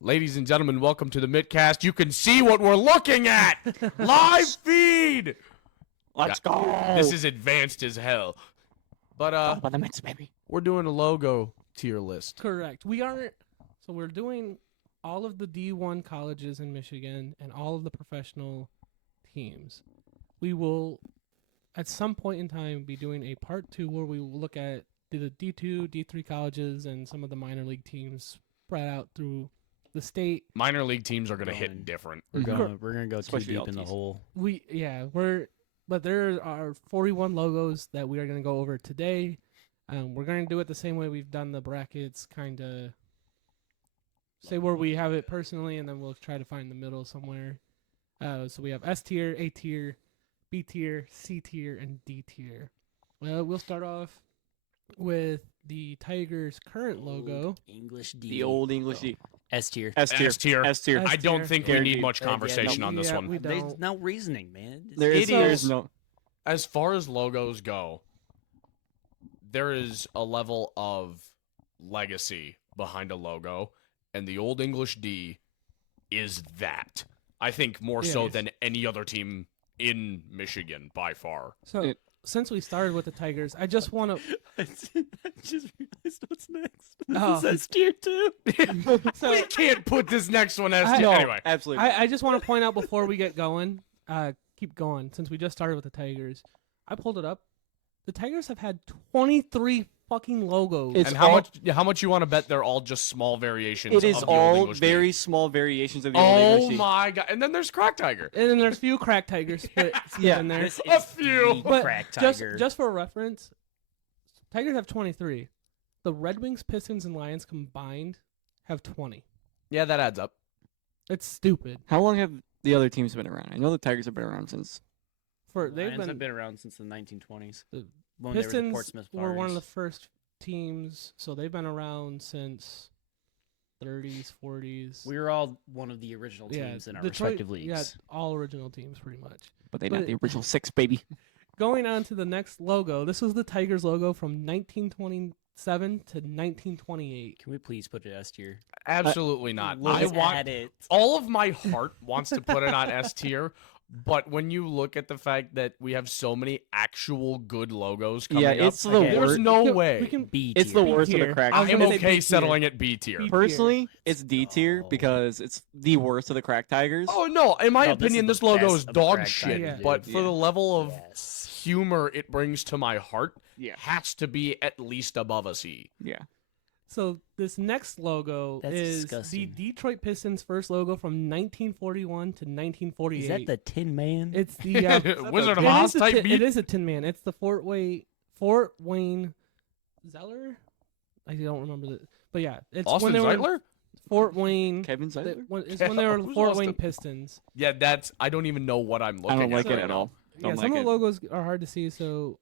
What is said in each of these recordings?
Ladies and gentlemen, welcome to the Mittcast. You can see what we're looking at. Live feed. Let's go. This is advanced as hell. But All about the Mets, baby. we're doing a logo tier list. Correct. We're doing all of the D1 colleges in Michigan and all of the professional teams. We will, at some point in time, be doing a part 2 where we will look at the D2, D3 colleges and some of the minor league teams spread out through the state. Minor league teams are gonna hit different. We're gonna go too Especially deep in the LTs. hole. But there are 41 logos that we are going to go over today. We're going to do it the same way we've done the brackets, kind of say where we have it personally, and then we'll try to find the middle somewhere. So we have S tier, A tier, B tier, C tier, and D tier. Well, we'll start off with the Tigers' current logo. English D. The old English D. S tier. S tier. S tier. S tier. S I don't tier. think we need Guaranteed. much conversation on this Yeah, one. we There's don't. no reasoning, man. There is, It there's is- no. As far as logos go, there is a level of legacy behind a logo, and the Old English D is that. I think more Yeah, so it's- than any other team in Michigan by far. So It- since we started with the Tigers, I just want to. I just realized what's next. Oh. This is S tier too. So We can't put this next one as I- No, anyway. absolutely. I just want to point out before we get going, keep going, since we just started with the Tigers. I pulled it up. The Tigers have had 23 fucking logos. It's And all- how much you want to bet they're all just small variations? It is of the Old all English D? very small variations of the old Oh English D. my god! And then there's Crack Tiger. And then there's a few crack Tigers split Yeah, in there. This A is few. the But crack just tiger. just for reference, Tigers have 23. The Red Wings, Pistons, and Lions combined have 20. Yeah, that adds up. It's stupid. How long have the other teams been around? I know the Tigers have been around since. They've Lions have been been around since the 1920s. The When they were the Pistons Portsmouth were one of the Pirates. first teams, so they've been around since 30s, 40s. We were all one of the original teams in our Detroit- respective leagues. Yeah, all original teams pretty much. But they But- not the original 6, baby. Going on to the next logo. This was the Tigers logo from 1927 to 1928. Can we please put it S tier? Absolutely not. Look I want at it. all of my heart wants to put it on S tier, but when you look at the fact that we have so many actual good logos coming Yeah, up, it's the Okay. there's worst. no We way. can B It's tier. the worst of the tier. crack. I was I'm gonna say B okay tier. settling at B tier. B- Personally, Let's it's D tier go. because it's the worst of the crack Tigers. Oh no! In my No, this opinion, is this the logo best is of the dog Crack shit. Tigers, dude. But for Yeah. the level of Yes. humor it brings to my heart, Yeah. has to be at least above a C. Yeah. So this next logo That's is disgusting. the Detroit Pistons' first logo from 1941 to 1948. Is that the Tin Man? It's the Wizard of it Oz is a type tin- beat. It is a Tin Man. It's the Fort Wayne Zeller. I don't remember the, but yeah, it's Austin when they were Zeitler? Fort Wayne. Kevin Zeitler? It's when they were Who's Fort Austin? Wayne Pistons. Yeah, that's. I don't even know what I'm I looking don't like at. it right at now. all. Yeah, Don't some like of the it. logos are hard to see, so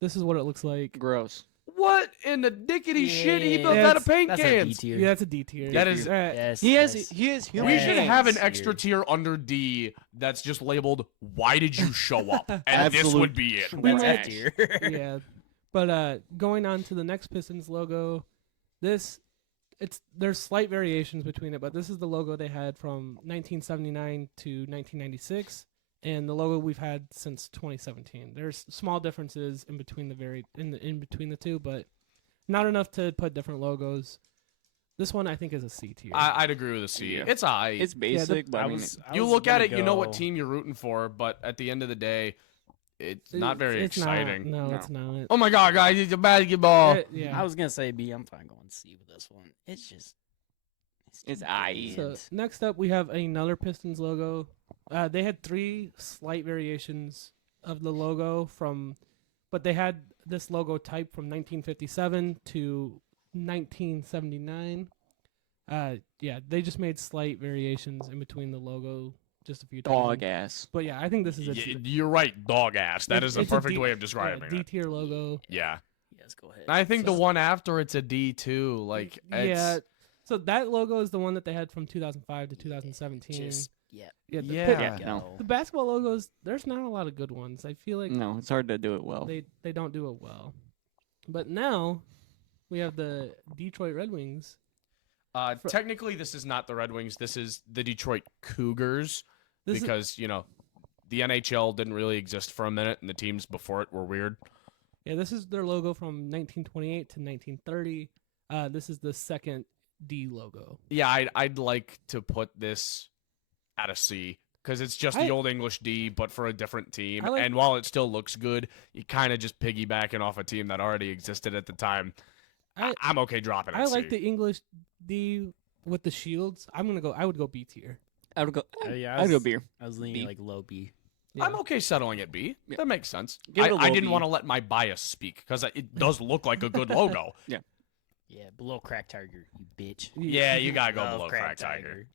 this is what it looks like. Gross. What in the dickety shit? He built Yeah, out of paint That's a D cans. tier. Yeah, that's a D tier. That is- Yes. He has yes. human We Yeah. should hands. have an Tier. extra tier under D that's just labeled "Why did you show up?" and this Absolute would be it. That's might- S tier. Yeah, but going on to the next Pistons logo, there's slight variations between it, but this is the logo they had from 1979 to 1996, and the logo we've had since 2017. There's small differences in between in between the two, but not enough to put different logos. This one I think is a C tier. I'd agree with a C. Yeah. It's I. It's basic, but I mean, You look at it, you know what team you're rooting for, but at the end of the day, it's not very It's exciting. No, No. it's not. Oh my god, guys, it's a basketball. Yeah. I was gonna say B. I'm fine going C with this one. It's just. It's too I. So bland. next up, we have another Pistons logo. They had 3 slight variations of the logo but they had this logo type from 1957 to 1979. Yeah, they just made slight variations in between the logo just a few times. Dog ass. But yeah, I think this is a You're right, dog ass. That is the it's a perfect D- way of describing D it. tier logo. Yeah. Yes, go ahead. I think the So- one after it's a D too. Like, Yeah. it's, So that logo is the one that they had from 2005 to 2017. Just yeah. yeah, the, Yeah. Pit- Yeah, Go. no. the basketball logos, there's not a lot of good ones. I feel like No, it's hard to do it well. they don't do it well. But now we have the Detroit Red Wings Technically, this is not the Red Wings. This is the Detroit Cougars This is- because, the NHL didn't really exist for a minute, and the teams before it were weird. Yeah, this is their logo from 1928 to 1930. This is the second D logo. Yeah, I'd like to put this at a C because it's just I- the old English D, but for a different team. I like- And while it still looks good, you kind of just piggybacking off a team that already existed at the time. I'm okay dropping it. I like the English D with the shields. I would go B tier. I would go. Yeah, I'd go beer. I was leaning B. like low B. Yeah. I'm okay settling at B. Yeah. That makes sense. Give it a I low didn't B. want to let my bias speak because it does look like a good logo. Yeah, below Crack Tiger, you bitch. Yeah, you gotta go Love below Crack Tiger.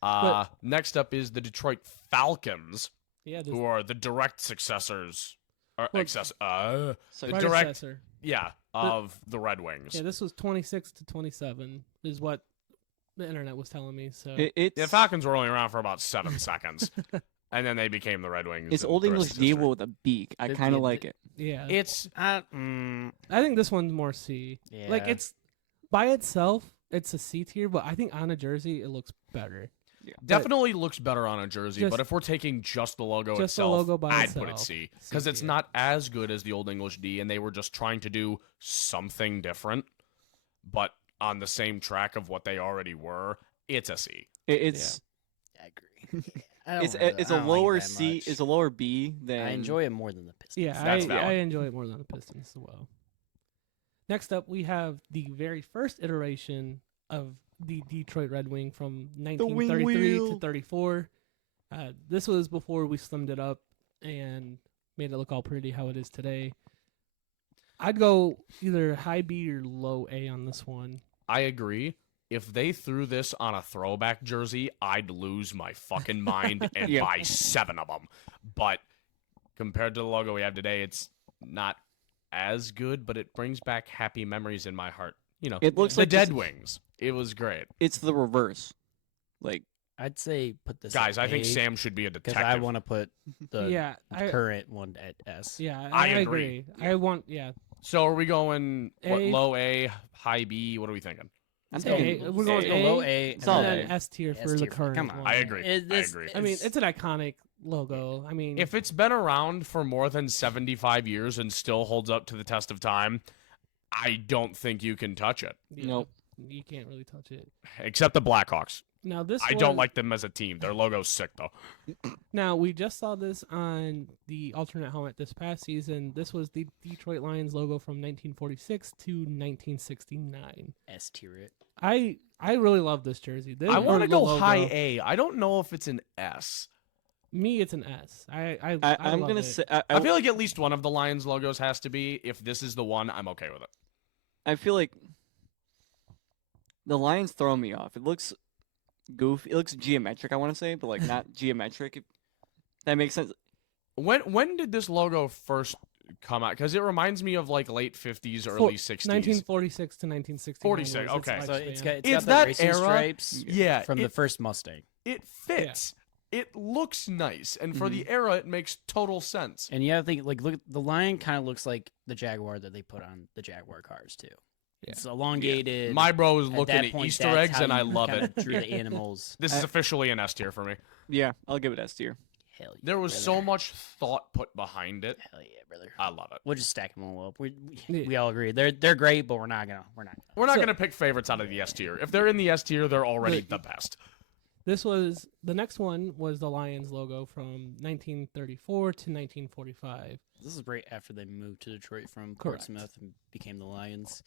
But- Next up is the Detroit Falcons, Yeah, this who are the direct successors, or Well, the direct, predecessor. of the Red Wings. Yeah, this was 26 to 27 is what the internet was telling me. So It's The Falcons were only around for about 7 seconds, and then they became the Red Wings. it's and old the rest English is D history. with a beak. I It- kind of it- like it. yeah, It's I think this one's more C. Yeah. Like it's by itself, it's a C tier, but I think on a jersey it looks better. definitely looks better on a jersey, Just- but if we're taking just the logo just the itself, logo by I'd put it itself, C C because it's tier. not as good as the old English D, and they were just trying to do something different, but on the same track of what they already were. It's a C. It's I agree. I don't it's really- it's I a don't like it lower that C. much. It's a lower B than. I enjoy it more than the Pistons. Yeah, That's I valid. enjoy it more than the Pistons as well. Next up, we have the very first iteration of the Detroit Red Wing from wing 1933 to wheel. 34. This was before we slimmed it up and made it look all pretty how it is today. I'd go either high B or low A on this one. I agree. If they threw this on a throwback jersey, I'd lose my fucking mind and Yeah. buy 7 of them. But compared to the logo we have today, it's not as good, but it brings back happy memories in my heart. It looks the like Dead this- Wings. It was great. It's the reverse. Like I'd say put this Guys, at I think A, Sam should be a because detective. I want to put the Yeah, I current one at S. yeah, I I agree. agree. I want So are we going A. low A, high B? What are we thinking? I'm A. thinking. We're going Let's go A, low A, and Solid then A. S tier S for the tier. current Come on. one. I agree. I agree. I mean, it's an iconic logo. I mean, If it's been around for more than 75 years and still holds up to the test of time, I don't think you can touch it. yeah, Nope. you can't really touch it. Except the Blackhawks. Now this I don't one- like them as a team. Their logo's sick, though. Now, we just saw this on the alternate helmet this past season. This was the Detroit Lions logo from 1946 to 1969. S tier it. I really love this jersey. This, I want or to the go logo. high A. I don't know if it's an S. Me, it's an S. I I'm love gonna it. say. I feel like at least one of the Lions logos has to be. If this is the one, I'm okay with it. I feel like the Lions throw me off. It looks goofy. It looks geometric. I want to say, but like not geometric. If that makes sense. When did this logo first come out? Because it reminds me of like late 50s, early 60s. 1946 to 1969. 46, was its okay. So it's lifespan. got It's the that racing era. stripes Yeah, from the first Mustang. it fits. It looks nice, and for the era, it makes total sense. And you have to think, like, look, the lion kind of looks like the Jaguar that they put on the Jaguar cars too. Yeah. It's elongated. My bro was At looking that at point, Easter that's eggs, how and I you love kinda it. Drew the animals. This is officially an S tier for me. Yeah, I'll give it S tier. Hell yeah, There was brother. so much thought put behind it. Hell yeah, brother. I love it. We'll just stack them all up. Yeah. We all agree they're great, but we're not gonna. We're not So- going to pick favorites out of the S tier. If they're in the S tier, they're already the best. This was the next one was the Lions logo from 1934 to 1945. This is right after they moved to Detroit from Correct. Portsmouth and became the Lions.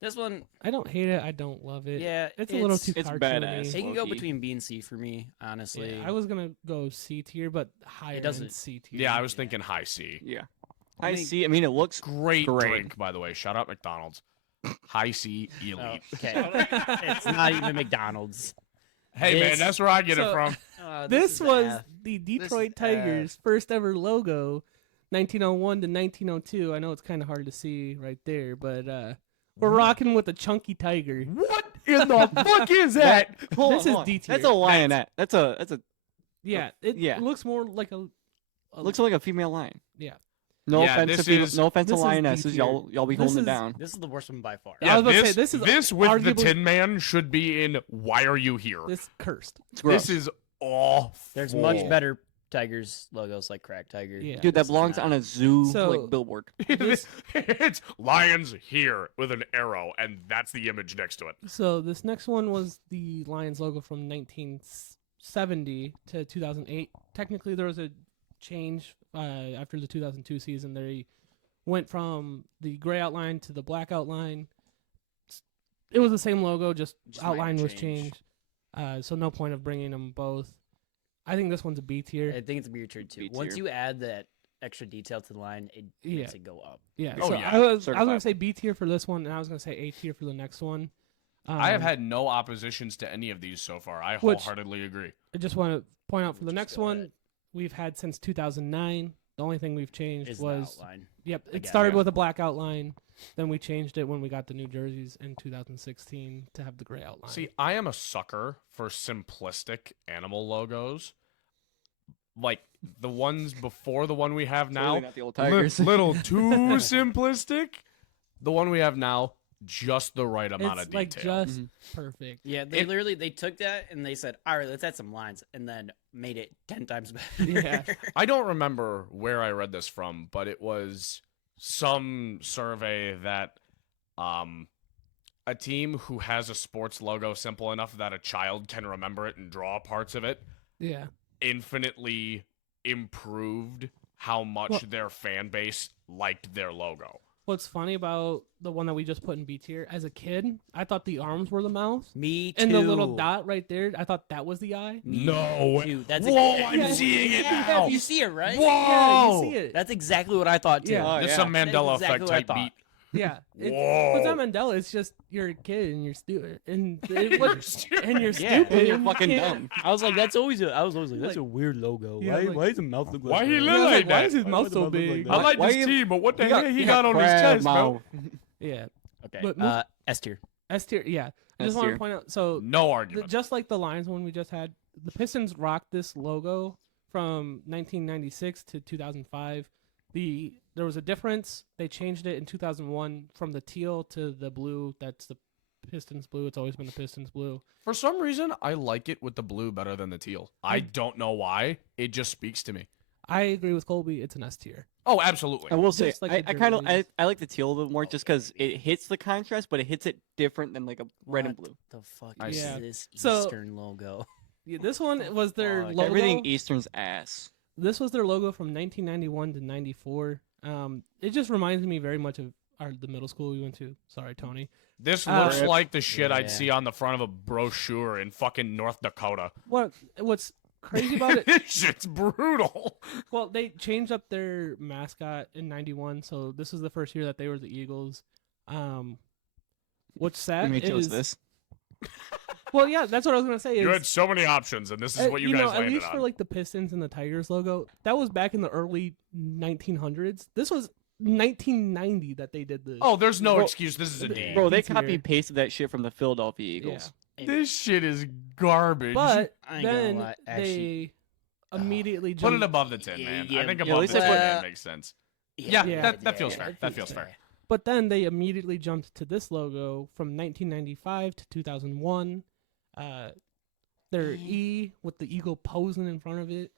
This one, I don't hate it. I don't love it. yeah, it's a little too it's cartoony. badass. It can go low-key. between B and C for me, honestly. Yeah, I was gonna go C tier, but higher than doesn't- C tier. Yeah, I was thinking high C. Yeah. I I think- see. I mean, it looks Great Great. drink, by the way. Shout out McDonald's. High C, Oh, elite. okay, it's not even McDonald's. Hey, man, This- that's where I get so- it from. This was is the is Detroit Tigers' first ever logo, 1901 to 1902. I know it's kind of hard to see right there, but we're rocking with a chunky tiger. What in the fuck is that? Hold This on, is hold on. D tier. That's a lionette. That's a Yeah, it yeah. looks more like a looks like a female lion. yeah. No Yeah, offense this to is- no offense to this is lionesses, D y'all be This holding it is- down. This is the worst one by far. I was about to say, this is this with the arguably- Tin Man should be in Why Are You Here? This cursed. It's gross. This is awful. There's much better Tigers logos like Crack Tiger. Yeah. Dude, that This is belongs not. on a zoo So- like billboard. It's lions here with an arrow, and that's the image next to it. So this next one was the Lions logo from 1970 to 2008. Technically, there was a change after the 2002 season. They went from the gray outline to the black outline. It was the same logo, just Just minor outline was change. changed. So no point of bringing them both. I think this one's a B tier. I think it's a B tier too. B Once tier. you add that extra detail to the line, it Yeah. makes it go up. Yeah. Oh, so yeah. I was gonna Certified. say B tier for this one, and I was gonna say A tier for the next one. I have had no oppositions to any of these so far. I Which- wholeheartedly agree. I just want to point out for the Just next go one, ahead. we've had since 2009. The only thing we've changed Is the was outline. Yep, it Again, started yeah. with a black outline. Then we changed it when we got the new jerseys in 2016 to have the gray outline. See, I am a sucker for simplistic animal logos. Like the ones before the one we have now. Clearly not the old Tigers. Little too simplistic. The one we have now, just the right amount it's of like detail. just Mhm. perfect. Yeah, they literally they took that and they said, "All right, let's add some lines," and then made it 10 times better. Yeah. I don't remember where I read this from, but it was some survey that a team who has a sports logo simple enough that a child can remember it and draw parts of it Yeah. infinitely improved how much Well- their fan base liked their logo. What's funny about the one that we just put in B tier, as a kid, I thought the arms were the mouth. Me too. And the little dot right there, I thought that was the eye. Me No. too. That's Whoa, I'm Yeah. seeing it yeah, now. You see it, right? Whoa. Yeah, you see it. That's exactly what I thought too. Yeah. Oh, This is yeah. a Mandela That's exactly effect what I type thought. beat. Yeah. It's Whoa. not Mandela. It's just you're a kid and you're stupid. And you're Yeah. stupid. And you're and fucking you dumb. can't- I was like, that's always I was always like, that's a weird logo. Yeah, like- why does the mouth look Why like he that? look Yeah, I was like why that? is his Why mouth does so the mouth look big? like that? I like Why this you- team, but what the You heck he you got on his crab chest, bro? mouth. Yeah. Okay. But move- S tier. S tier. Yeah. I S just want tier. to point out. So No argument. just like the Lions one we just had, the Pistons rocked this logo from 1996 to 2005. There was a difference. They changed it in 2001 from the teal to the blue. That's the Pistons blue. It's always been the Pistons blue. For some reason, I like it with the blue better than the teal. I don't know why. It just speaks to me. I agree with Colby. It's an S tier. Oh, absolutely. I will say, Just like I the kind of jerseys. I like the teal a little bit more just because it hits the contrast, but it hits it different than like a red and What blue. the fuck I is see. this So- Eastern logo? Yeah, this one was their Fuck. logo. Everything Eastern's ass. This was their logo from 1991 to 94. It just reminds me very much of the middle school we went to. Sorry, Tony. This Uh, looks like the shit Yeah. I'd see on the front of a brochure in fucking North Dakota. What's crazy about it? This shit's brutal. Well, they changed up their mascot in '91, so this was the first year that they were the Eagles. What's sad Let me chose is this. well, yeah, that's what I was gonna say. You is, had so many options, and this is what you guys know, at landed least on. for like the Pistons and the Tigers logo, that was back in the early 1900s. This was 1990 that they did this. Oh, there's no Bro- excuse. This is a D. Bro, they It's copy weird. pasted that shit from the Philadelphia Eagles. This shit is garbage. but I ain't gonna then lie, actually- they immediately Put jumped. it above the tin, man. Yeah, I think yeah, above at the least tin that's man makes sense. Yeah, Yeah, that feels fair. I That think feels so. fair. But then they immediately jumped to this logo from 1995 to 2001. Their E with the eagle posing in front of it.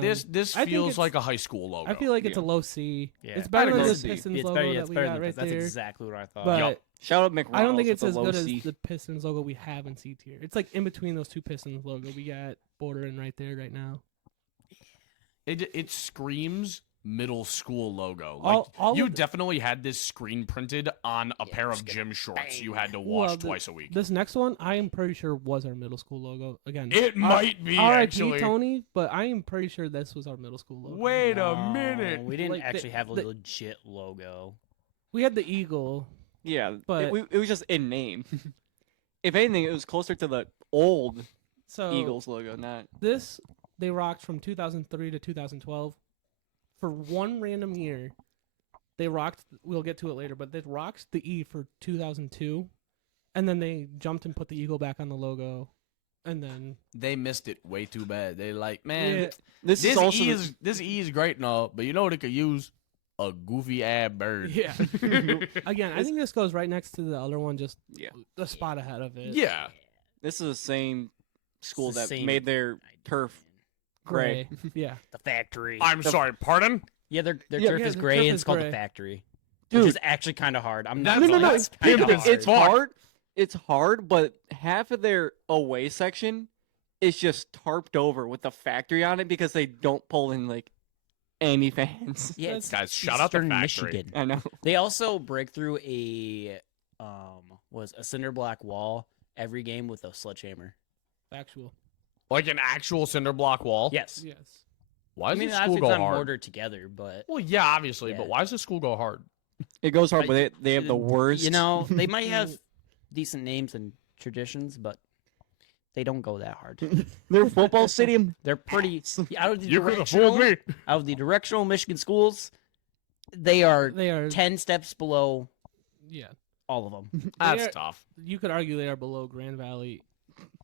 This I think feels it's- like a high school logo. I feel like it's a Yeah. low C. Yeah. It's better than Low the C. Pistons It's logo better, yeah, that it's we better got than right That's there. exactly what I thought. But Yup. Shout out McReynolds. I don't think with it's the as low good C. as the Pistons logo we have in C tier. It's like in between those two Pistons logo. We got bordering right there right now. It screams middle school logo. All You of the- definitely had this screen printed on a Yeah, pair of just get gym shorts bang. you had to Well, wash the- twice a week. This next one, I am pretty sure was our middle school logo. Again, It might be R.I.P. actually. Tony, but I am pretty sure this was our middle school logo. Wait a No, minute. We didn't Like, actually have a the- legit logo. We had the eagle. Yeah, But- it was just in name. If anything, it was closer to the old So Eagles logo, not. this they rocked from 2003 to 2012. For one random year, they rocked. We'll get to it later, but they rocked the E for 2002, and then they jumped and put the eagle back on the logo, and then They missed it way too bad. They like, yeah, This is also the- this E is great and all, but you know what it could use? a goofy ass bird. Yeah. Again, I think this goes right next to the other one, just Yeah. a spot ahead of it. Yeah. This is the same school the that same made their idea, turf man. gray. Yeah. The factory. I'm sorry, pardon? Yeah, their Yeah, turf yeah, is the gray turf and is it's called gray. the factory. Dude. Which is actually kind of hard. I'm not No, gonna no, lie, no, it's yeah, kinda but It's hard. hard. It's hard, but half of their away section is just tarped over with the factory on it because they don't pull in like any fans. Yeah, it's Guys, shout out to Eastern factory. Michigan. I know. They also break through a cinder block wall every game with a sledgehammer. Factual. Like an actual cinder block wall? Yes. Yes. Why I does mean, the school obviously go it's not hard? mortared together, but Well, yeah, obviously, Yeah. but why does the school go hard? It goes hard, but they have the worst. You know, they might have decent names and traditions, but they don't go that hard. their football stadium. They're pretty out of the You could have fooled me. out of the directional Michigan schools. They are They are 10 steps below yeah. all of them. That's are- tough. You could argue they are below Grand Valley,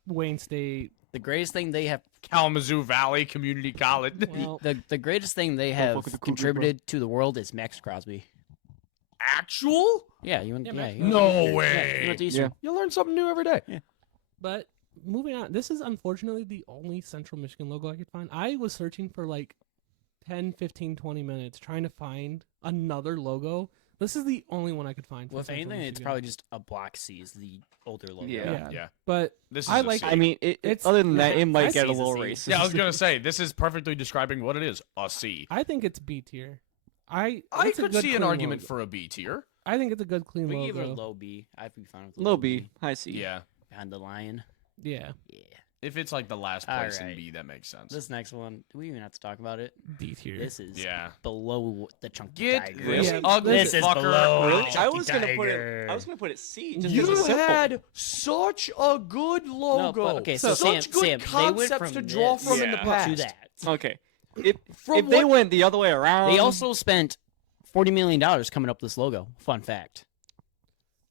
Wayne State. The greatest thing they have Kalamazoo Valley Community College. Well, the greatest thing they Don't have fuck with the Cougars, bro. contributed to the world is Max Crosby. Actual? Yeah, you went. Yeah, Yeah, Max you went No to Eastern. Yeah, way. you went to Eastern. Yeah. You learn something new every day. but moving on, this is unfortunately the only Central Michigan logo I could find. I was searching for like 10, 15, 20 minutes trying to find another logo. This is the only one I could find. For Well, if Central anything, it's Michigan. probably just a block C is the older logo. Yeah. Yeah. But This is I a like- C. I mean, It's- other than that, yeah, it might I get a see the little C. racist. Yeah, I was gonna say this is perfectly describing what it is. A C. I think it's B tier. I Could good, see an clean argument logo. for a B tier. I think it's a good clean We give it a logo. low B. I'd be fine with a Low B, high C. Yeah. behind the lion. Yeah, Yeah. If it's like the last place in Alright. B, that makes sense. This next one, do we even have to talk about it? D tier. This is Yeah. below the chunky Get tiger. this Yeah, ugly this is fucker. below. Really? Chunky I was gonna put tiger. it. I was gonna put it C. Just 'cause You it's simple. had such a good logo. okay, so such Sam- good Sam, they went concepts from to draw this from in the Yeah. past. to that. Okay. If From they what- went the other way around, They also spent $40 million coming up with this logo. Fun fact.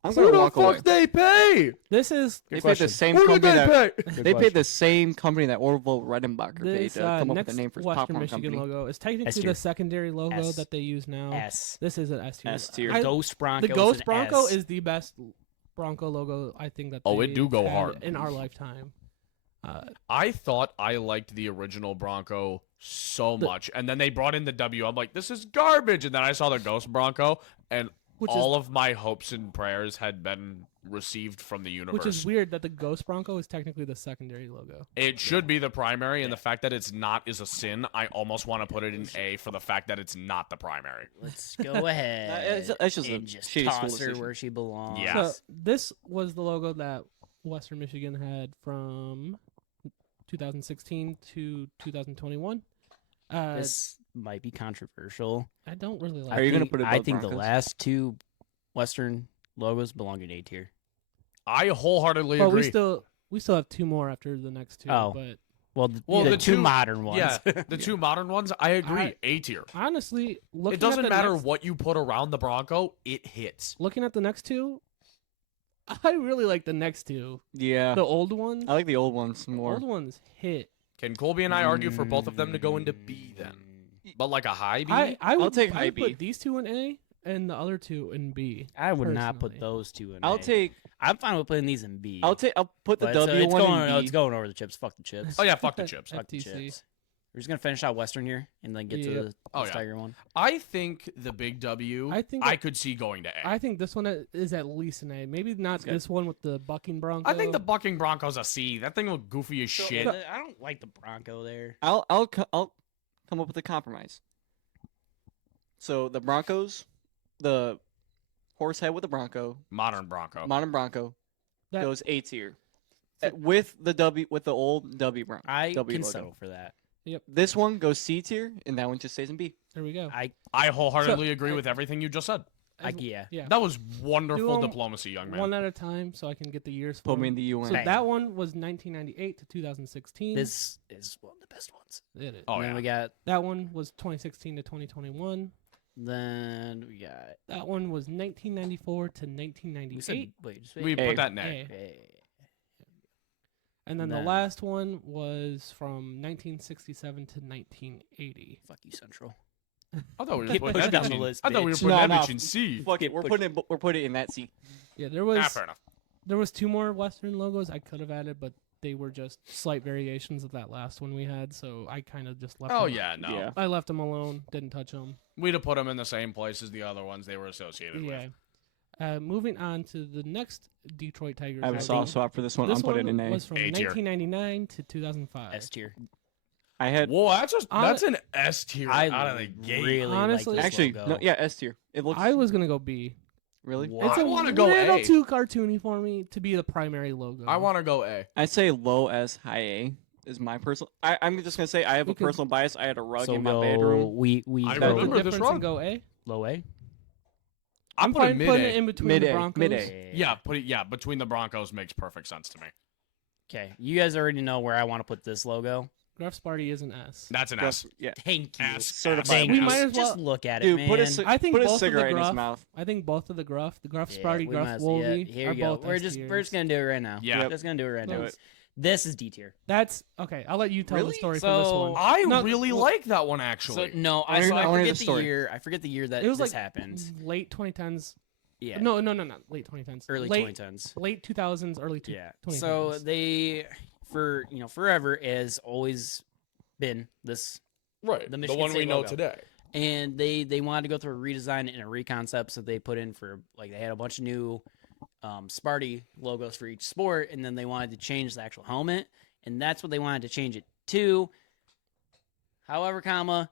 I'm Who gonna the walk away. fuck they pay? This is They paid question. the same Who did company they that pay? they paid the same company that Orville Redenbacher paid this to come up with next the name for his Western popcorn Michigan company. logo is technically S tier. the secondary logo S. that they use now. S. This is an S tier. S tier. I- Ghost Bronco. The Ghost is an Bronco S. is the best Bronco logo I think that. Oh, it they do go had hard. in our lifetime. I thought I liked the original Bronco so much, and then they brought in the W. I'm like, this is garbage. And then I saw the Ghost Bronco, and Which all of my hopes and prayers had been received from the universe. Which is weird that the Ghost Bronco is technically the secondary logo. It should be the primary, and the fact that it's not is a sin. I almost want to put it in A for the fact that it's not the primary. Let's go ahead. That's just a and just shitty school toss her decision. where she belongs. Yeah. So this was the logo that Western Michigan had from 2016 to 2021. This might be controversial. I don't really like. Are you it. gonna put it I above think the Broncos? last two Western logos belong in A tier. I wholeheartedly But agree. we still have two more after the next two. Oh. But Well, the two modern ones. Yeah, the two modern ones, I agree. I- A tier. honestly, looking It doesn't at the matter next, what you put around the Bronco, it hits. looking at the next two, I really like the next two. Yeah, The old ones. I like the old ones The more. old ones hit. Can Colby and I argue for both of them to go into B then? But like a high B? I would take I high would B. put these two in A and the other two in B. I would not put Personally. those two in. I'll A. take. I'm fine with putting these in B. I'll put the but W it's one going, in B. It's going over the chips. Fuck the chips. Oh yeah, fuck the chips. Fuck the FTC. chips. We're just gonna finish out Western here and then get to Yep. the Oh, yeah. Tiger one. I think the big W, I think I could see going to A. I think this one is at least an A. Maybe not good. this one with the bucking Bronco. I think the Bucking Bronco's a C. That thing looked goofy as shit. I don't like the Bronco there. I'll come up with a compromise. So the Broncos, the horse head with the Bronco, Modern Bronco. modern Bronco, That- goes A tier. With the old W Bronco. I W can logo. settle for that. This one goes C tier, and that one just stays in B. There we go. I wholeheartedly agree with everything you just said. Yeah. Yeah. That was wonderful Do 'em diplomacy, young man. One at a time, so I can get the years. Put for me in them. the UN. So Bang. that one was 1998 to 2016. This is one of the best ones. It is. Oh, And then yeah. we got. That one was 2016 to 2021. Then we got. That one was 1994 to We 1998. said, wait, just wait. We A. put that in A. A. Hey. And then the Then- last one was from 1967 to 1980. Fuck you, Central. I thought we were Get putting pushed down that the bitch in. list, I thought we were bitch. putting that No, bitch in C. Fuck it, we're putting it in that C. Yeah, there was Fair enough. there was 2 more Western logos I could have added, but they were just slight variations of that last one we had, so I kind of just left. Oh them. yeah, no. Yeah. I left them alone. Didn't touch them. We'd have put them in the same place as the other ones they were associated Yeah. with. Moving on to the next Detroit Tigers. I have a logo. soft spot for this one. This I'm putting one it in A. was from A tier. 1999 to 2005. S tier. I had Whoa, that's an S tier I out of the gate. really Honestly- like this actually logo. no, yeah, S tier. It looks I was gonna go B. really. What? It's I a wanna go little A. too cartoony for me to be the primary logo. I want to go A. I'd say low S, high A is my personal. I'm just gonna say I have We a could- personal bias. I had a rug So in my go, bedroom. we I go remember this difference wrong. and go A. low A. I'm putting putting mid it A. in between Mid the A, Broncos. mid A. Yeah, between the Broncos makes perfect sense to me. Okay, you guys already know where I want to put this logo. Gruff Sparty is an S. That's an S. Yeah, Thank you. S. certified. Thank We you. might as Just well- look at it, dude, man. put a I think put both a of the cigarette in his Gruff- mouth. I think both of the Gruff Yeah, Sparty, we Gruff must- Wolvie here are you go. both We're S just tiers. gonna do it right now. Yeah. Just gonna do it right Do now. it. This is D tier. That's okay. I'll let you tell the Really? story for So- this one. I No, really well- like that one So actually. no, I wanna hear forget the the story. year. I forget the year that It was this like happened. late 2010s. Yeah, No, not late 2010s. early late, 2010s. Late 2000s, early Yeah. 2010s. So they, for forever has always been this, right. the The Michigan one we State know logo. today. and they wanted to go through a redesign and a reconcept, so they put in for like they had a bunch of new Sparty logos for each sport, and then they wanted to change the actual helmet, and that's what they wanted to change it to. However,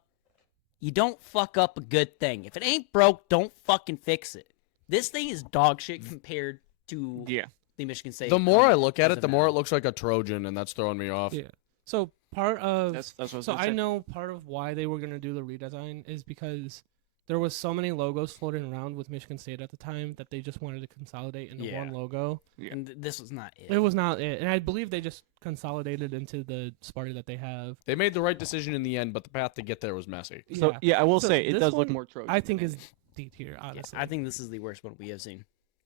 you don't fuck up a good thing. If it ain't broke, don't fucking fix it. This thing is dog shit compared to Yeah, the Michigan State. The more I look at as it, of the more now. it looks like a Trojan, and that's throwing me off. Yeah. So part of that's what I was so gonna I say. know part of why they were gonna do the redesign is because there was so many logos floating around with Michigan State at the time that they just wanted to consolidate into Yeah. one logo. And this was not it. It was not it, and I believe they just consolidated into the Sparty that they have. They made the right decision in the end, but the path to get there was messy. So yeah, I will So say it this does look one, more Trojan. I think than is it. D tier, Yeah, honestly. I think this is the worst one we have seen.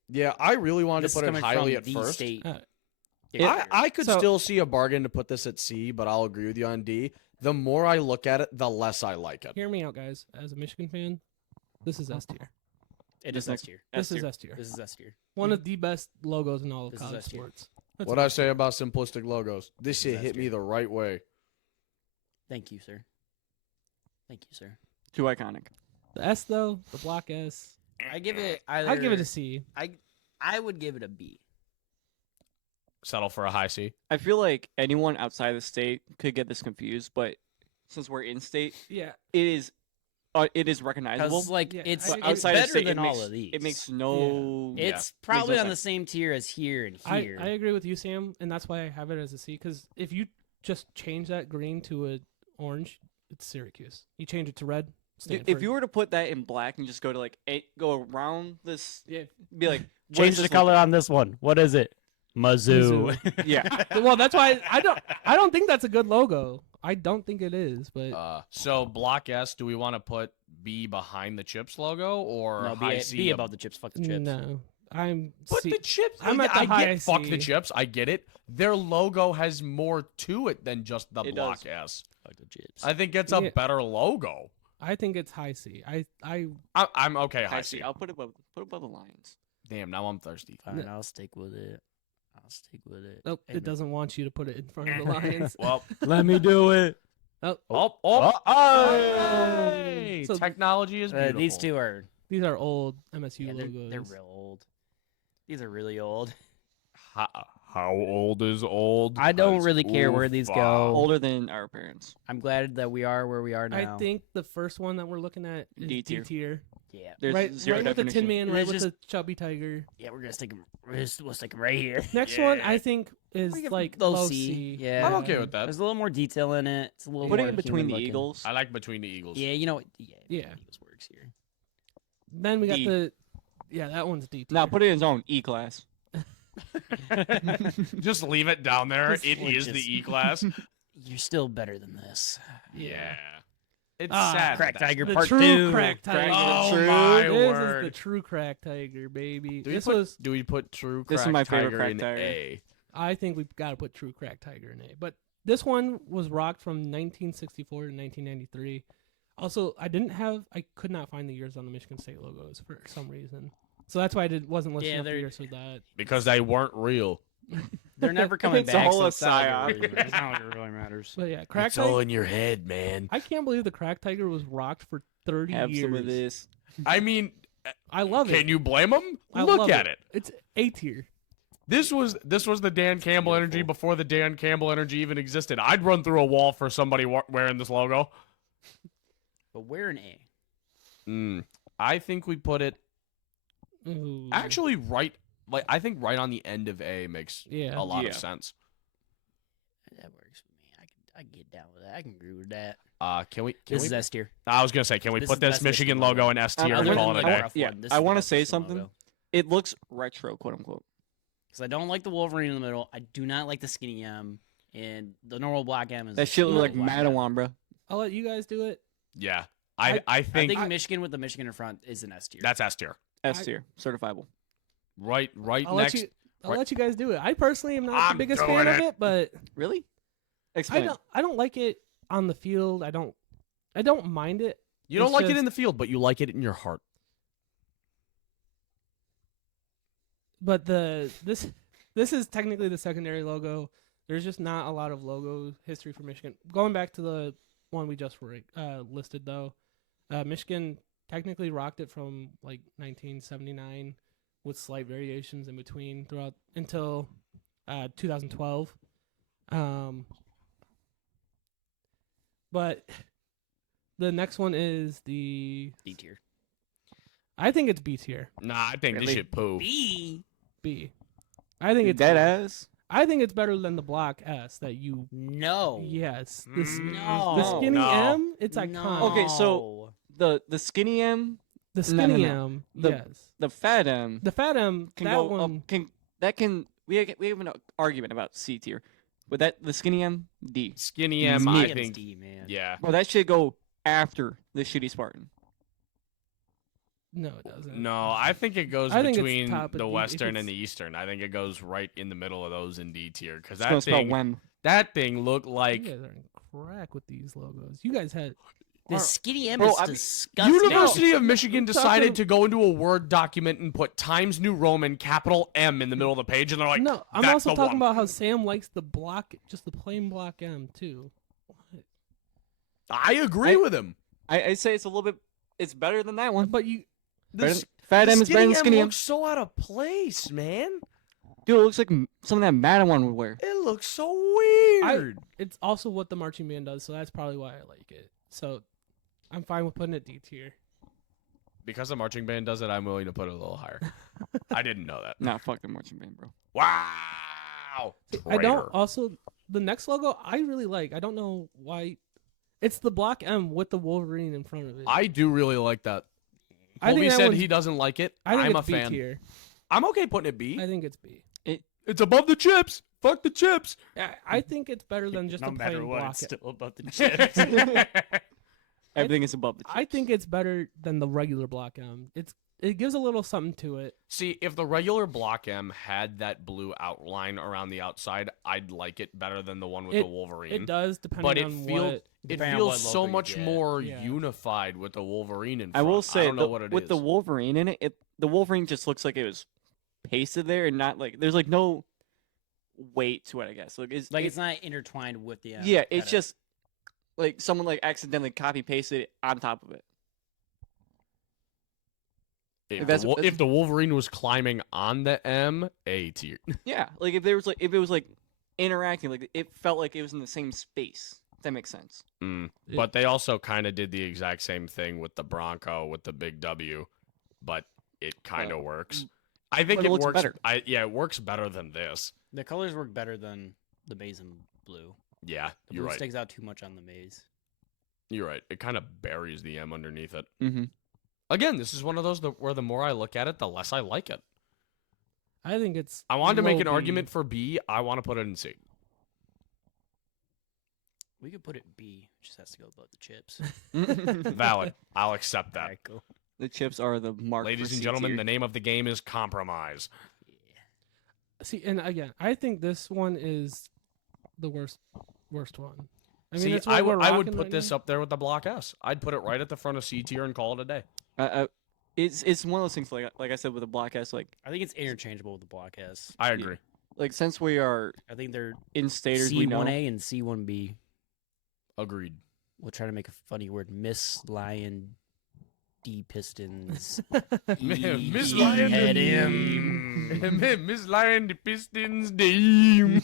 Yeah, I really wanted This to is put it coming highly from at the first. state. Uh, I could So- still see a bargain to put this at C, but I'll agree with you on D. The more I look at it, the less I like it. Hear me out, guys. As a Michigan fan, this is S tier. It This is S next- tier. This is tier. S tier. This is S tier. One of the best logos in all of This is college S tier. sports. That's What it. I say about simplistic logos, this This is shit S hit me tier. the right way. Thank you, sir. Thank you, sir. Too iconic. The S though, the block S. I give it. Either, I'd give it a C. I would give it a B. Settle for a high C. I feel like anyone outside the state could get this confused, but since we're in state, Yeah. it is recognizable. Because like Yeah, it's I But agree. it's outside of better state, than it all makes, of these. it makes no. It's no probably on the sense. same tier as here and I here. agree with you, Sam, and that's why I have it as a C. Because if you just change that green to a orange, it's Syracuse. You change it to red, Stanford. If you were to put that in black and just go to like go around this, yeah, be like what Change does the this color look on this one. What is it? Mizzou. like? Yeah, well, that's why I don't think that's a good logo. I don't think it is, but So block S, do we want to put B behind the Chips logo or No, high be, C? be above the chips. Fuck the chips. no, I'm Put C. the Chips. I'm at the I high get fuck the C. Chips. I get it. Their logo has more to it than just the It block does. S. Fuck the chips. I think it's a Yeah. better logo. I think it's high C. I'm okay. High I C. see. I'll put it above the Lions. Damn, now I'm thirsty. Fine, I'll stick with it. I'll stick with it. Nope, Hey, it doesn't want you to put it in front of the Lions. Well, Let me do it. Hey! So technology is beautiful. These two are. these are old MSU Yeah, logos. they're real old. These are really old. How old is old? I don't 'Cause really care where these go. Older than our parents. I'm glad that we are where we are now. I think the first one that we're looking at is D D tier. tier. Yeah. There's Right, zero right with the Tin definition. Man, And right it's with just- the chubby tiger. Yeah, we're gonna stick them. We'll stick them right here. Next one, Yeah. I think, is We give 'em like low low C. C. Yeah. I'm okay with that. There's a little more detail in it. It's a little Put more it in between the human-looking. Eagles. I like between the Eagles. Yeah, you know what? Yeah. Yeah. Between the Eagles works here. Then we got D. the, yeah, that one's D tier. Now put it in his own E class. Just leave it down there. This It one is the just- E class. You're still better than this. Yeah. It's Ah, sad. Crack that's- Tiger the Part true 2. crack tiger. Oh True. my This word. is the true crack tiger, baby. Do we This put, was, do we put True This is Crack my favorite Tiger Crack in Tiger. A? I think we've got to put true crack tiger in A. But this one was rocked from 1964 to 1993. Also, I could not find the years on the Michigan State logos for some reason. So that's why wasn't listing Yeah, up the they're- years for that. Because they weren't real. They're never coming It's back. all so a it's not like psyop. it really- it's not like it really matters. But yeah, Crack It's all Tiger. in your head, man. I can't believe the Crack Tiger was rocked for 30 Have years. some of this. I mean, I love it. can you blame them? I Look love at it. It's A tier. This was the Dan Campbell energy before the Dan Campbell energy even existed. I'd run through a wall for somebody wearing this logo. But we're an A. I think we put it Ooh. actually right. Like I think right on the end of A makes Yeah. a lot Yeah. of sense. That works for me. I can get down with that. I can agree with that. Can we? This is S tier. I was gonna say, can we This put is the this best Michigan Michigan logo logo. in S tier Other and call than it a the day? rough Yeah, This I is the want to best say Michigan something. logo. It looks retro, quote unquote. Because I don't like the Wolverine in the middle. I do not like the skinny M, and the normal black M is That shit look like black M. Madawan, bro. I'll let you guys do it. Yeah, I I I think, think Michigan with the Michigan in front is an S tier. that's S tier. S tier, certifiable. Right I'll next. let you guys do it. I personally am not I'm the biggest doing fan of it. it, but Really? I Explain. don't like it on the field. I don't mind it. You don't It's like it just- in the field, but you like it in your heart. But this is technically the secondary logo. There's just not a lot of logo history for Michigan. Going back to the one we just listed though, Michigan technically rocked it from like 1979 with slight variations in between throughout until 2012. But the next one is the D tier. I think it's B tier. Nah, I think this Really? shit poo. B. B. I think it's Dead B. ass. I think it's better than the block S that you. No. Yes, No. the skinny No. M. It's iconic. Okay, so- The skinny M, The No, skinny no, no. M. The- Yes, the fat M the fat M. can that go one. up. We have an argument about C tier, but the skinny M D. Skinny M, Skinny I M's think. D, man. Yeah. Well, that should go after the shitty Spartan. No, it doesn't. No, I think it goes I think it's between top of the D. If Western and it's- the Eastern. I think it goes right in the middle of those in D tier because It's gonna spell that thing looked You like guys are in crack with these logos. You guys had. The skinny M Bro, is I mean, disgusting. University of Michigan I'm decided talking- to go into a Word document and put Times New Roman capital M in the middle of the page, and they're like, No, I'm "That's also the talking one." about how Sam likes the block, just the plain block M too. I agree with him. I say it's a little bit. It's better than that one. But you, Fat M is better than skinny M. looks so out of place, man. Dude, it looks like something that Madawan would wear. It looks so weird. it's also what the marching band does, so that's probably why I like it. So, I'm fine with putting it D tier. Because the marching band does it, I'm willing to put it a little higher. I didn't know that. Nah, fuck the marching band, bro. Wow. I don't. Traitor. Also, the next logo I really like. I don't know why. It's the block M with the Wolverine in front of it. I do really like that. I think Colby that said one's- he doesn't like it. I think I'm it's a B fan. tier. I'm okay putting it B. I think it's B. It's above the chips. Fuck the chips. I think it's better than just no a matter plain what, block. it's still above the chips. Everything is above the chips. I think it's better than the regular block M. It gives a little something to it. See, if the regular Block M had that blue outline around the outside, I'd like it better than the one with the Wolverine. It does, depending but it on feels what. it depending on feels what so logo you much get. more Yeah. unified with the Wolverine in I front. will say, I don't know what it with is. the Wolverine in it, the Wolverine just looks like it was pasted there and not like there's like no weight to it. I guess like it's not intertwined with the M. yeah, it's Kinda- just like someone like accidentally copy pasted it on top of it. If the Wolverine was climbing on the M, A tier. Yeah, like if it was like interacting, like it felt like it was in the same space. If that makes sense. Yeah. But they also kind of did the exact same thing with the Bronco with the big W, but it kind of works. I think but it it looks works better. it works better than this. the colors work better than the maize and blue. Yeah, The you're blue right. sticks out too much on the maize. You're right. It kind of buries the M underneath it. Mm-hmm. Again, this is one of those where the more I look at it, the less I like it. I think it's. I wanted to make low an B. argument for B. I want to put it in C. We could put it B. It just has to go above the chips. Valid. I'll accept that. Alright, cool. The chips are the mark. Ladies for and C gentlemen, tier. the name of the game is compromise. See, and again, I think this one is the worst one. I mean, See, that's what I we're would rocking put right this now. up there with the Block S. I'd put it right at the front of C tier and call it a day. It's one of those things like I said with the Block S, like I think it's interchangeable with the Block S. I agree. since we are I think they're in staters, we know. C1A and C1B. Agreed. We'll try to make a funny word. Miss Lion D Pistons. Miss E- Lion head the him. Miss Lion the Pistons team.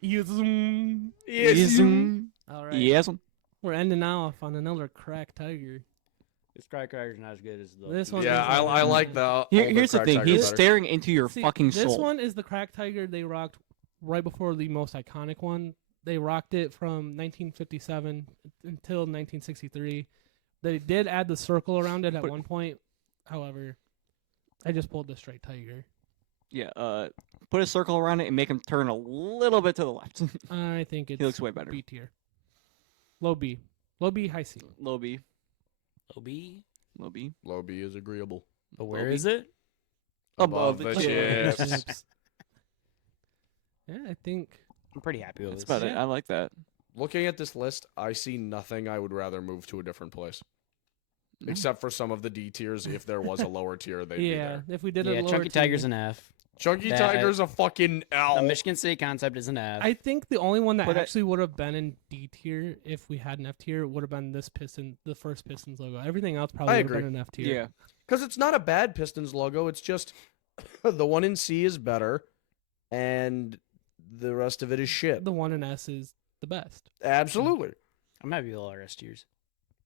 Yes. Yes. All right. Yes. We're ending off on another crack tiger. This cracker's not as good as the. This one Yeah, is I like the. Here's the Crack thing. Tiger He's better. staring into your See, fucking this soul. one is the crack tiger they rocked right before the most iconic one. They rocked it from 1957 until 1963. They did add the circle around it at one point. However, I just pulled the straight tiger. Yeah. Put a circle around it and make him turn a little bit to the left. I think it's He looks way better. B tier. Low B. Low B, high C. Low B. OB. Low B. Low B is agreeable. But where Low is B. it? Above the the chips. Chips. Yeah, I think I'm pretty happy with That's this. about it. I like that. Looking at this list, I see nothing I would rather move to a different place. No. Except for some of the D tiers. If there was a lower tier, they'd be yeah. there. If we did Yeah, a lower Chunky tier- Tiger's an F. Chunky That- Tiger's a fucking L. The Michigan State concept is an F. I think the only one that But I- actually would have been in D tier if we had an F tier would have been this piston, the first Pistons logo. Everything else probably I would have agree. been an F tier. Yeah. Because it's not a bad Pistons logo. It's just the one in C is better, and the rest of it is shit. The one in S is the best. Absolutely. I'm happy with all our S tiers.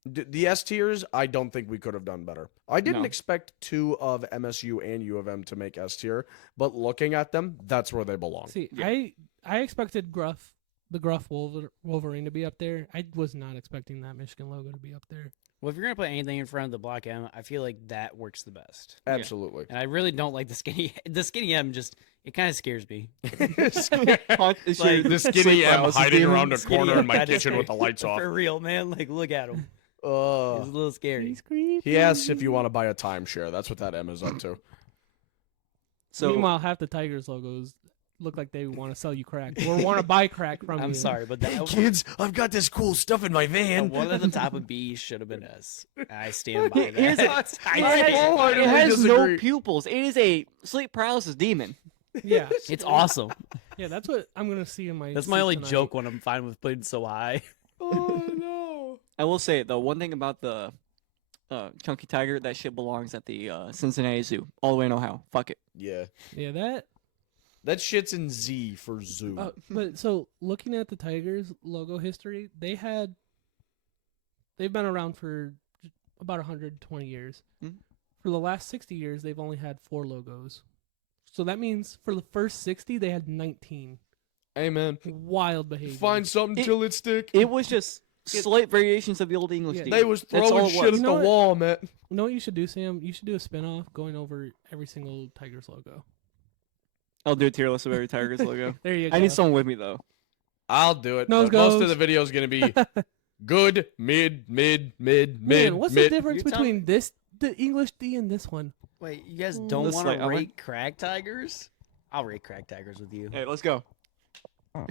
The S tiers, I don't think we could have done better. I didn't No. expect two of MSU and U of M to make S tier, but looking at them, that's where they belong. See, Yeah. I expected the Gruff Wolverine to be up there. I was not expecting that Michigan logo to be up there. Well, if you're gonna put anything in front of the Block M, I feel like that works the best. Absolutely. And I really don't like the skinny. The skinny M just it kind of scares me. Like, The skinny M paralysis hiding demon. around a Skinny corner M in my kinda kitchen with the scares- lights off. For real, man. Like, look at him. He's a Uh, little scary. creepy. he asks if you want to buy a timeshare. That's what that M is up to. So Meanwhile, half the Tigers logos look like they want to sell you crack or want to buy crack from you. I'm sorry, but that Kids, I've got this cool stuff in my the van. one at the top of B should have been S. I stand by Here's that. it I wholeheartedly stand. it has no disagree. pupils. It is a sleep paralysis demon. Yeah, It's awesome. yeah, that's what I'm gonna see in my. That's my sleep only tonight. joke when I'm fine with putting so high. Oh no. I will say though, one thing about the Chunky Tiger, that shit belongs at the Cincinnati Zoo, all the way in Ohio. Fuck it. Yeah. Yeah, that. That shit's in Z for zoo. But so looking at the Tigers logo history, they've been around for about 120 years. Mhm. For the last 60 years, they've only had 4 logos. So that means for the first 60, they had 19. Amen. Wild behavior. Find something It- till it stick. It was just slight variations of the old English Yeah, demon. They was That's all throwing it shit was. at You know the what? wall, man. You know what you should do, Sam? You should do a spin-off going over every single Tigers logo. I'll do a tier list of every Tigers logo. There you go. I need someone with me though. I'll do it. Nose But most of goes. the video is gonna be good, mid. Man, what's the difference You tell between the English D, and this one? Wait, you guys don't This want like, to I'm rate Crack Tigers? I'll rate Crack Tigers with you. Hey, let's go.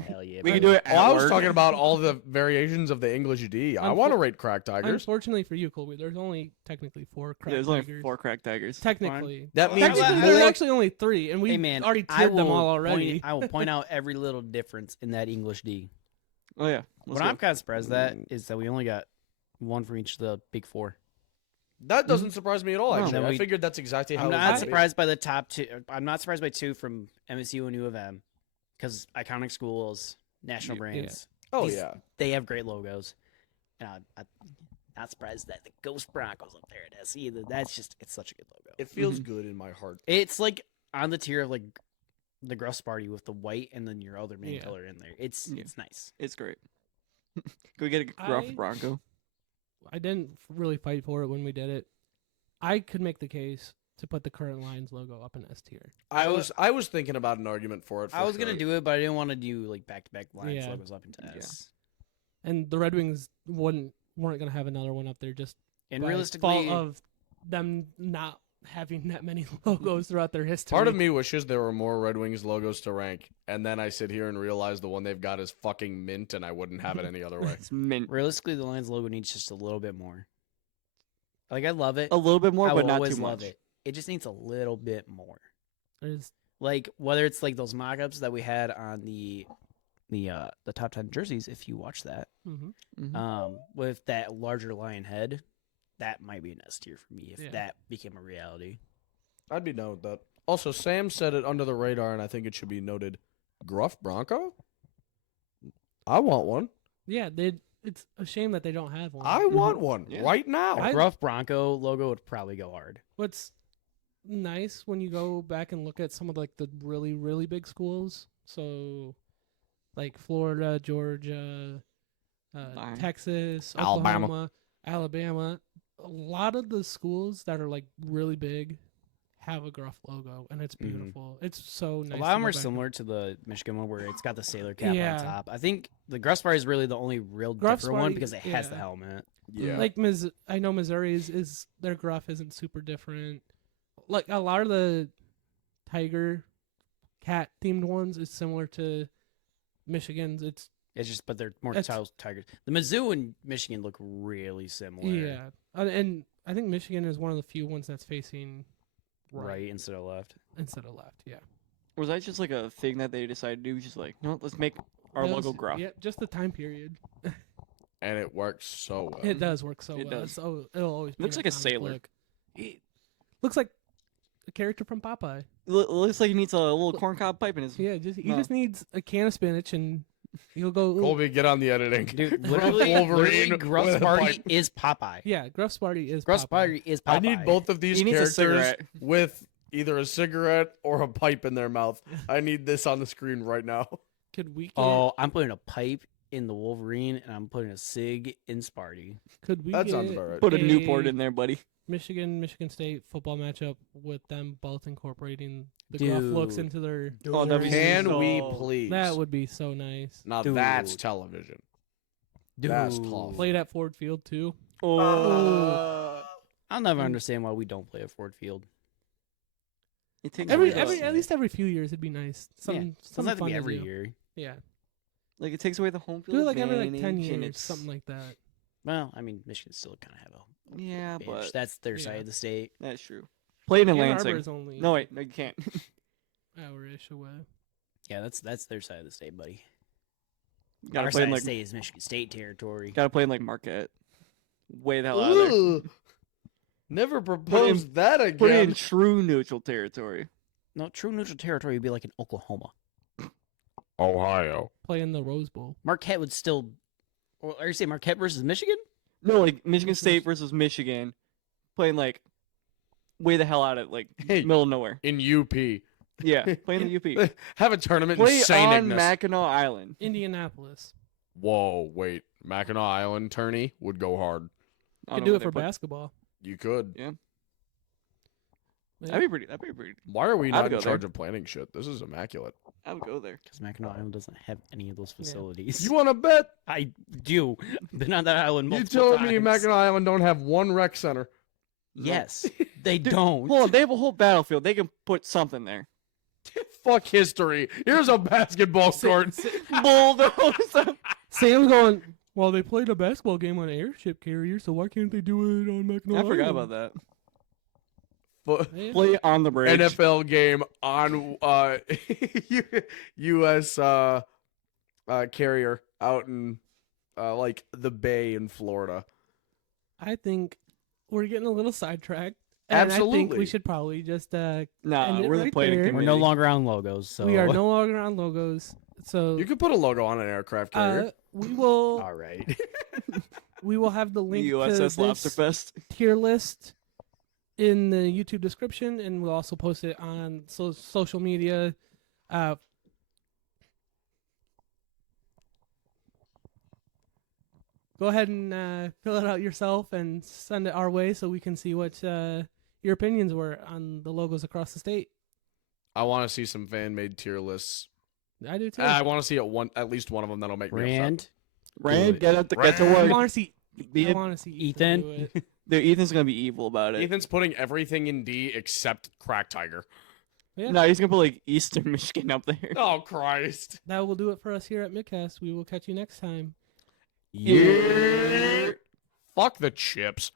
Hell yeah. We can brother. do it. Oh, I was work. talking about all the variations of the English D. I want to rate Crack Tigers. Unfortunately for you, Colby, there's only technically 4 crack There's only Tigers. 4 Crack Tigers. Technically. That means Technically, more- there's actually only 3, and we Hey man, already I tiered them will all already. I will point out every little difference in that English D. Oh yeah. Let's What go. I'm kind of surprised at is that we only got one for each of the big 4. that doesn't surprise me at all. No. Actually, Then I we- figured that's exactly how. I'm it was not gonna be. surprised by the top 2. I'm not surprised by 2 from MSU and U of M because iconic schools, national Yeah. brands. Oh These- yeah. They have great logos. And I'm not surprised that the Ghost Broncos up there at SE. That's just it's such a good logo. It feels good in my heart. It's like on the tier of like the Gruss Party with the white and then your other main Yeah. color in there. It's Yeah. it's nice. It's great. Can we get a gruff I- Bronco? I didn't really fight for it when we did it. I could make the case to put the current Lions logo up in S tier. I was thinking about an argument for it. I was gonna do it, but I didn't want to do like back to back Lions Yeah. logos up into S. And the Red Wings weren't going to have another one up there just And by realistically, fault of them not having that many logos throughout their history. Part of me wishes there were more Red Wings logos to rank, and then I sit here and realize the one they've got is fucking mint, and I wouldn't have it any other way. It's mint. Realistically, the Lions logo needs just a little bit more. Like I love it. A little bit more, I but will not always too love much. it. It just needs a little bit more. There's Like whether it's like those mock-ups that we had on the top 10 jerseys, if you watch that, with that larger lion head, that might be an S tier for me if that became a reality. I'd be down with that. Also, Sam said it under the radar, and I think it should be noted. Gruff Bronco? I want one. yeah, it's a shame that they don't have one. I want one Yeah. right now. A Gruff Bronco logo would probably go hard. What's nice when you go back and look at some of like the really really big schools, so like Florida, Georgia, Fine. Texas, Alabama. Oklahoma, Alabama, a lot of the schools that are like really big have a Gruff logo, and it's beautiful. It's so nice. A lot of to them go are back similar to the Michigan one where it's got the sailor cap Yeah. on top. I think the Gruff Sparty is really the only real Gruff different one Sparty, because it has the yeah. helmet. Yeah. Like I know Missouri's is their Gruff isn't super different. Like a lot of the tiger, cat themed ones is similar to Michigan's. It's It's just, but they're more It's- tigers. The Mizzou and Michigan look really similar. yeah, and I think Michigan is one of the few ones that's facing Right instead of left. instead of left. Yeah, Was that just like a thing that they decided to do? Just like, no, let's make our That logo was- gruff. Yeah, just the time period. And it works so well. It does work so It well. does. So it'll always be Looks an like a iconic sailor. look. It looks like a character from Popeye. Looks like he needs a little corncob pipe in his. Yeah, he No. just needs a can of spinach and he'll go. "Ooh." Colby, get on the editing. Dude, literally, Wolverine Gruff with a Sparty pipe. is Popeye. Yeah, Gruff Sparty is Gruff Popeye. Sparty is Popeye. I need both of these He needs a characters cigarette. with either a cigarette or a pipe in their mouth. I need this on the screen right now. Could we? Get, Oh, I'm putting a pipe in the Wolverine and I'm putting a cig in Sparty. could we? That sounds get about right. Put a Newport in there, buddy. Michigan State football matchup with them both incorporating the Gruff looks Dude. into their. Oh, that'd be jerseys. Can we So- please? That would be so nice. Now Dude. that's television. That's tough. Played at Ford Field too. Oh, I'll never understand why we don't play at Ford Field. it takes Every away the- at least every few years it'd be nice. Yeah, Something doesn't something have to fun be every do. year. Yeah, like it takes away the home field do it like every like advantage, 10 and years, it's- something like that. Well, I mean, Michigan still kind of have a Yeah, advantage. but That's their side Yeah. of the state. that's true. Play it in Ann Lansing. Arbor is only No, wait, no, you can't. hour-ish away. Yeah, that's their side of the state, buddy. gotta Our play side in of like the state is Michigan State territory. gotta play in like Marquette. Way the hell out of there. Ugh. Never proposed that Put it in again. true neutral territory. No, true neutral territory would be like in Oklahoma. Ohio. Play in the Rose Bowl. Marquette would still. Or are you saying Marquette versus Michigan? No, like Michigan State versus Michigan, playing like way the hell out of like Hey. middle of nowhere. In UP. Yeah, playing the UP. Have a tournament Play in St. on Ignace. Mackinac Island. Indianapolis. Whoa, wait. Mackinac Island tourney would go hard. I Could don't do know it where for they put- basketball. You could. Yeah. That'd be pretty. That'd be pretty. Why are we I'd not in go charge there. of planning shit? This is immaculate. I would go there. Because Mackinac Island doesn't have any of those Yeah. facilities. You want to bet? I do. Been on that island You multiple told times. me Mackinac Island don't have one rec center. Yes, they Dude, don't. Hold on, they have a whole battlefield. They can put something there. Fuck history. Here's a basketball court. Bulldoze. Sam's going. Well, they played a basketball game on an airship carrier, so why can't they do it on Mackinac I forgot Island? about that. Yeah. Play it on the bridge. NFL game on U.S. Carrier out in like the Bay in Florida. I think we're getting a little sidetracked. And I think Absolutely. we should probably just Nah, And it we're the right planning there. We're committee. no longer on logos, so we are no longer on logos. So You could put a logo on an aircraft carrier. we will All right. we will have the The link to USS Lobster this Fest. tier list in the YouTube description, and we'll also post it on social media. Go ahead and fill it out yourself and send it our way so we can see what your opinions were on the logos across the state. I want to see some fan-made tier lists. I do too. I want to see at least one of them that'll make me upset. Rand, Rand, it. get to I work. want to see. Be I it- want to see Ethan. do it. Ethan's gonna be evil about it. Ethan's putting everything in D except Crack Tiger. Yeah. No, he's gonna put like Eastern Michigan up there. Oh Christ! That will do it for us here at Mittcast. We will catch you next time. Yeah. Fuck the chips.